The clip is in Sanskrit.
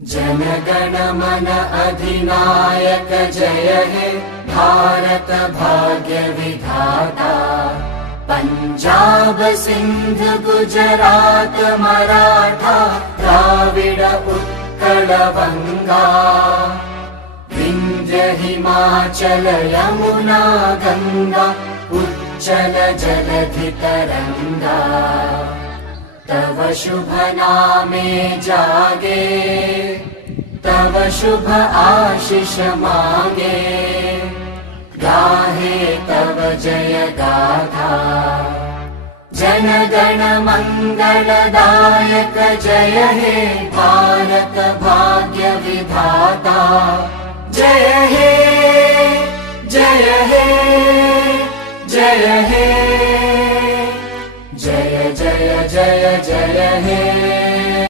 जनगण मन अधिनायक जय हे भारत भाग्य विधाता। पंजाब सिंध गुजरात मराठा द्राविड उत्कल बंगा। विंध्य हिमाचल यमुना गंगा उच्चल जलधि तरंगा। तव शुभ नामे जागे तव शुभ आशीष मांगे। गाहे तव जय गाथा जन गण मंगलदायक जय हे भारत भाग्य विधाता। जय हे जय हे जय हे जय जय जय जय हे।